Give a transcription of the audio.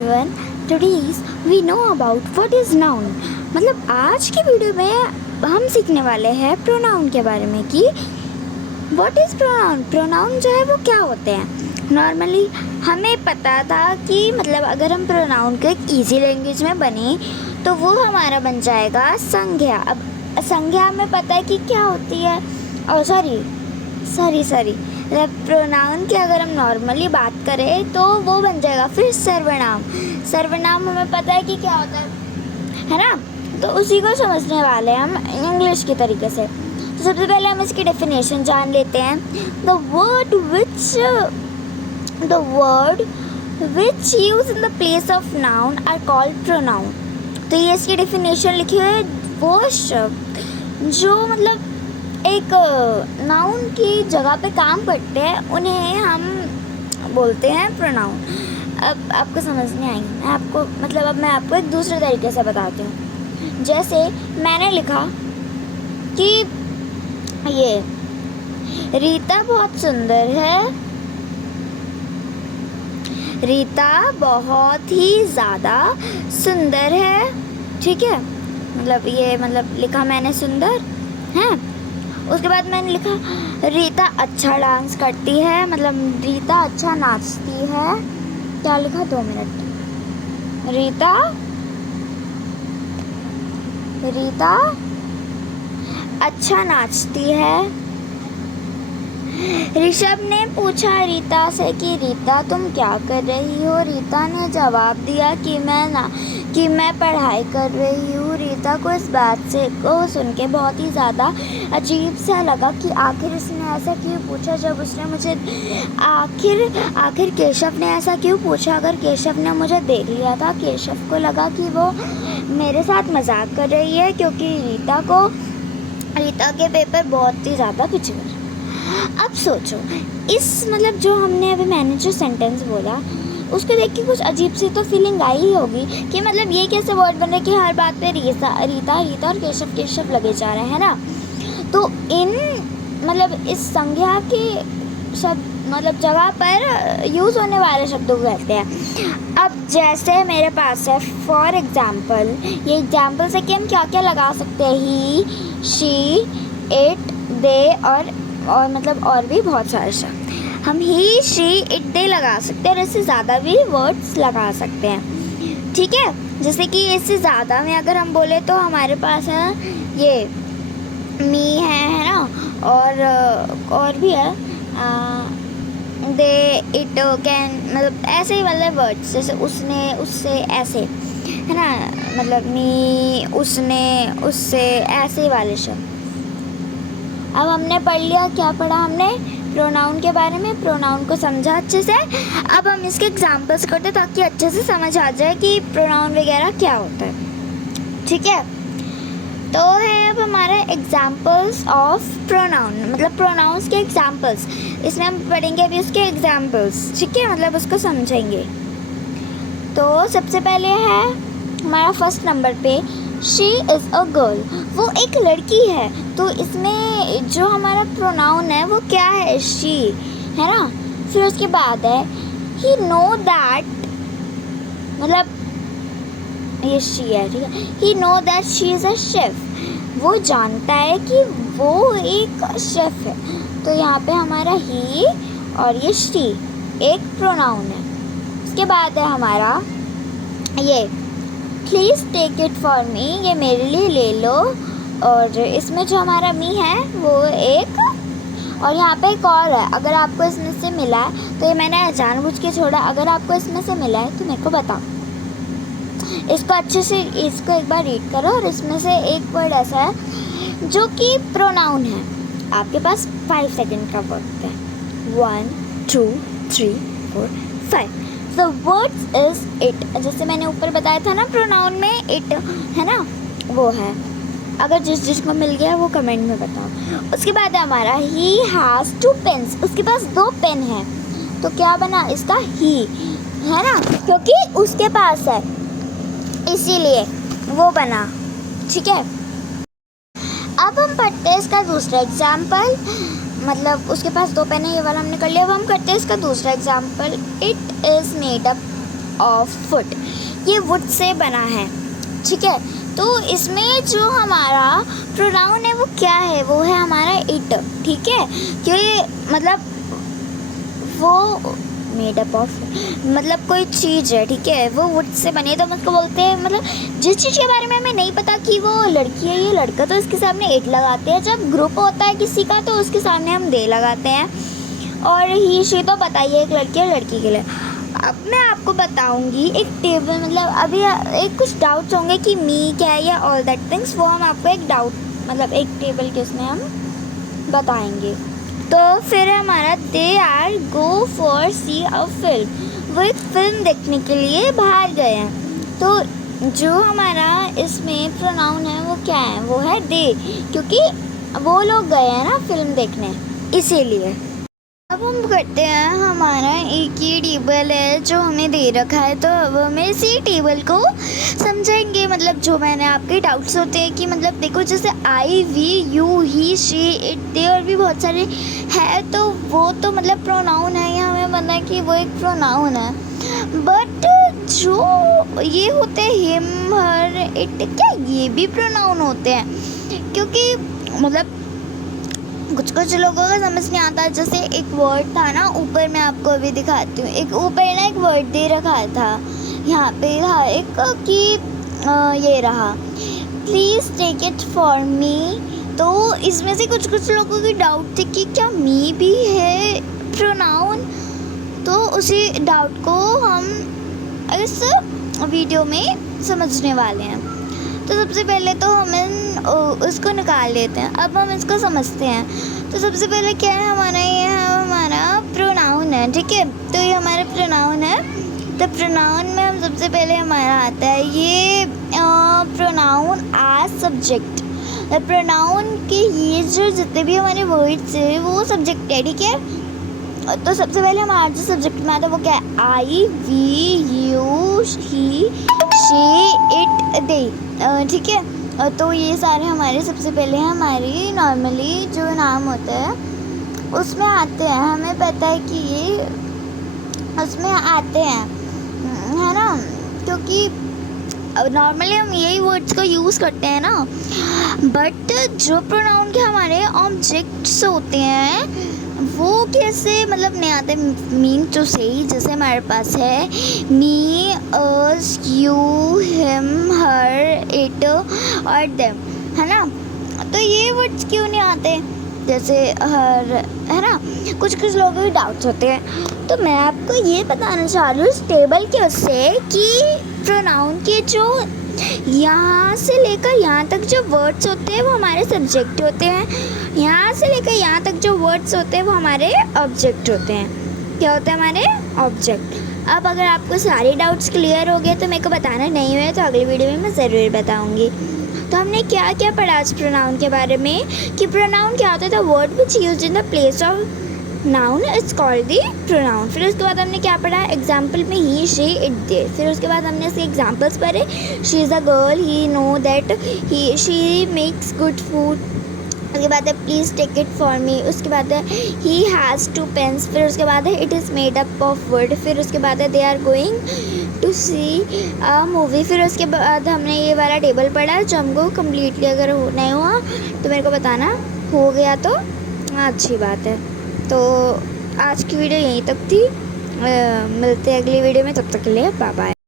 everyone, today's we know about what is noun। मतलब आज की वीडियो में हम सीखने वाले हैं प्रोनाउन के बारे में कि व्हाट इज़ प्रोनाउन। प्रोनाउन जो है वो क्या होते हैं। नॉर्मली हमें पता था कि मतलब अगर हम प्रोनाउन को एक इजी लैंग्वेज में बने तो वो हमारा बन जाएगा संज्ञा। अब संज्ञा हमें पता है कि क्या होती है। और सॉरी प्रोनाउन की अगर हम नॉर्मली बात करें तो वो बन जाएगा फिर सर्वनाम। सर्वनाम हमें पता है कि क्या होता है ना। तो उसी को समझने वाले हैं हम इंग्लिश के तरीके से। तो सबसे पहले हम इसकी डेफिनेशन जान लेते हैं। The word which use in the place of noun are called pronoun. तो ये इसकी डेफिनेशन लिखी हुई है। वो शब्द जो मतलब एक नाउन की जगह पे काम करते हैं उन्हें हम बोलते हैं प्रोनाउन। अब आपको समझ नहीं आएंगे। अब मैं आपको एक दूसरे तरीके से बताती हूँ। जैसे मैंने लिखा कि ये रीता बहुत सुंदर है। रीता बहुत ही ज़्यादा सुंदर है। ठीक है, लिखा मैंने सुंदर है। उसके बाद मैंने लिखा रीता अच्छा डांस करती है, मतलब रीता अच्छा नाचती है। क्या लिखा, 2 मिनट। रीता अच्छा नाचती है। ऋषभ ने पूछा रीता से कि रीता तुम क्या कर रही हो। रीता ने जवाब दिया कि मैं पढ़ाई कर रही हूँ। रीता को इस बात को सुन के बहुत ही ज़्यादा अजीब सा लगा कि आखिर इसने ऐसा क्यों पूछा। जब उसने मुझे आखिर केशव ने ऐसा क्यों पूछा। अगर केशव ने मुझे देख लिया था, केशव को लगा कि वो मेरे साथ मजाक कर रही है, क्योंकि रीता के पेपर बहुत ही ज़्यादा पिछले। अब सोचो इस जो मैंने जो सेंटेंस बोला उसको देख के कुछ अजीब सी तो फीलिंग आई ही होगी कि ये कैसे वर्ड बन रहे कि हर बात पे रीता और केशव लगे जा रहे हैं ना। तो इस संज्ञा के शब्द जगह पर यूज़ होने वाले शब्दों को कहते हैं। अब जैसे मेरे पास है फॉर एग्जाम्पल, ये एग्जाम्पल से कि हम क्या क्या लगा सकते हैं। ही, शी, इट, दे और भी बहुत सारे शब्द हम ही, शी, इट, दे लगा सकते हैं। और इससे ज़्यादा भी वर्ड्स लगा सकते हैं। ठीक है, जैसे कि इससे ज़्यादा में अगर हम बोले तो हमारे पास है ये मी है ना, और भी है दे, इट, कैन, ऐसे ही वाले वर्ड्स जैसे उसने, उससे, ऐसे है ना। मी, उसने, उससे, ऐसे ही वाले शब्द। अब हमने पढ़ लिया, क्या पढ़ा हमने प्रोनाउन के बारे में, प्रोनाउन को समझा अच्छे से। अब हम इसके एग्जांपल्स करते ताकि अच्छे से समझ आ जाए कि प्रोनाउन वगैरह क्या होता है। ठीक है, तो है अब हमारा एग्जांपल्स ऑफ प्रोनाउन, प्रोनाउंस के एग्जांपल्स। इसमें हम पढ़ेंगे अभी उसके एग्जांपल्स। ठीक है, उसको समझेंगे। तो सबसे पहले है हमारा फर्स्ट नंबर पे शी इज़ अ गर्ल, वो एक लड़की है। तो इसमें जो हमारा प्रोनाउन है वो क्या है, शी है ना। फिर उसके बाद है ही नो दैट, ये शी है। ठीक है, he know that she is a chef, वो जानता है कि वो एक शेफ है। तो यहाँ पे हमारा ही और ये शी एक प्रोनाउन है। उसके बाद है हमारा ये please take it for me, ये मेरे लिए ले लो। और इसमें जो हमारा मी है वो एक, और यहाँ पे एक और है। अगर आपको इसमें से मिला है तो ये मैंने जानबूझ के छोड़ा। अगर आपको इसमें से मिला है तो मेरे को बताओ। इसको अच्छे से इसको एक बार रीड करो। और इसमें से एक वर्ड ऐसा है जो कि प्रोनाउन है। आपके पास 5 सेकेंड का वक्त है। 1 2 3 4 5। The words is it, जैसे मैंने ऊपर बताया था ना प्रोनाउन में it है ना, वो है। अगर जिसको मिल गया वो कमेंट में बताओ। उसके बाद है हमारा he has 2 pens, उसके पास 2 पेन है। तो क्या बना इसका, he है ना, क्योंकि उसके पास है इसीलिए वो बना। ठीक है, अब हम पढ़ते हैं इसका दूसरा एग्जाम्पल। उसके पास 2 पेन है, ये वाला हमने कर लिया। अब हम करते हैं इसका दूसरा example. It is made up of would, ये वुड से बना है, ठीक है। तो इसमें जो हमारा प्रोनाउन है वो क्या है, वो है हमारा इट, ठीक है। क्योंकि मतलब वो मेड अप ऑफ, मतलब कोई चीज़ है, ठीक है, वो वुड से बनी है, तो हम उसको बोलते हैं, मतलब जिस चीज़ के बारे में हमें नहीं पता कि वो लड़की है या लड़का, तो इसके सामने इट लगाते हैं। जब ग्रुप होता है किसी का तो उसके सामने हम दे लगाते हैं। और ही शी तो पता ही है एक लड़की और लड़की के लिए। अब मैं आपको बताऊंगी एक टेबल, मतलब अभी एक कुछ डाउट्स होंगे कि मी क्या है या ऑल दैट थिंग्स, वो हम आपको एक डाउट, मतलब एक टेबल के उसमें हम बताएंगे। तो फिर हमारा they are go for see a film, वो एक फिल्म देखने के लिए बाहर गए हैं। तो जो हमारा इसमें प्रोनाउन है वो क्या है, वो है दे, क्योंकि वो लोग गए हैं ना फिल्म देखने, इसीलिए। अब हम करते हैं, हमारा एक ही टेबल है जो हमें दे रखा है, तो अब हम इसी टेबल को समझेंगे। मतलब जो मैंने आपके डाउट्स होते हैं कि मतलब देखो जैसे I, we, you, he, she, it, they और भी बहुत सारे है, तो वो तो मतलब प्रोनाउन है, या हमें पता है कि वो एक प्रोनाउन है। बट जो ये होते हैं हिम, हर, इट, क्या ये भी प्रोनाउन होते हैं? क्योंकि मतलब कुछ कुछ लोगों को समझ नहीं आता। जैसे एक वर्ड था ना, ऊपर मैं आपको अभी दिखाती हूँ, एक ऊपर ना एक वर्ड दे रखा था, यहाँ पे था एक कि ये रहा, please take it for me. तो इसमें से कुछ कुछ लोगों की डाउट थी कि क्या मी भी है प्रोनाउन, तो उसी डाउट को हम इस वीडियो में समझने वाले हैं। तो सबसे पहले तो हम उसको निकाल लेते हैं, अब हम इसको समझते हैं। तो सबसे पहले क्या है हमारा, ये है हमारा प्रोनाउन है, ठीक है। तो ये हमारा प्रोनाउन है। तो प्रोनाउन में हम सबसे पहले हमारा आता है ये प्रोनाउन एज सब्जेक्ट। प्रोनाउन के ये जो जितने भी हमारे वर्ड्स है वो सब्जेक्ट है, ठीक है। तो सबसे पहले हमारा जो सब्जेक्ट में आता है वो क्या है, I, we, you, he, she, it, they, ठीक है। तो ये सारे हमारे सबसे पहले हमारी नॉर्मली जो नाम होते हैं उसमें आते हैं, हमें पता है कि ये उसमें आते हैं, है ना, क्योंकि नॉर्मली हम यही वर्ड्स को यूज़ करते हैं ना। बट जो प्रोनाउन के हमारे ऑब्जेक्ट्स होते हैं वो कैसे मतलब नहीं आते, मीन टू से, जैसे हमारे पास है मी, अस, यू, हिम, हर, इट और देम, है ना। तो ये वर्ड्स क्यों नहीं आते, जैसे हर, है ना। कुछ कुछ लोगों के डाउट्स होते हैं। तो मैं आपको ये बताना चाह रही हूँ इस टेबल के उससे कि प्रोनाउन के जो यहाँ से लेकर यहाँ तक जो वर्ड्स होते हैं वो हमारे सब्जेक्ट होते हैं, यहाँ से लेकर यहाँ तक जो वर्ड्स होते हैं वो हमारे ऑब्जेक्ट होते हैं। क्या होते हैं हमारे ऑब्जेक्ट। अब अगर आपको सारे डाउट्स क्लियर हो गए तो मेरे को बताना, नहीं हुए तो अगली वीडियो में मैं ज़रूर बताऊँगी। तो हमने क्या क्या पढ़ा आज प्रोनाउन के बारे में, कि प्रोनाउन क्या होता था, word which used in the place of noun it's called the pronoun. फिर उसके बाद हमने क्या पढ़ा, एग्जाम्पल में ही, शी, इट, दे। फिर उसके बाद हमने इसके एग्जाम्पल्स पढ़े, she is a girl, he know that, he she makes good food. उसके बाद है please take it for me. उसके बाद है ही हैज़ 2 पेन्स। फिर उसके बाद है it is made up of wood. फिर उसके बाद है they are going to see a movie. फिर उसके बाद हमने ये वाला टेबल पढ़ा जो हमको कम्प्लीटली अगर नहीं हुआ तो मेरे को बताना, हो गया तो अच्छी बात है। तो आज की वीडियो यहीं तक थी, मिलते हैं अगली वीडियो में, तब तक के लिए बाय बाय।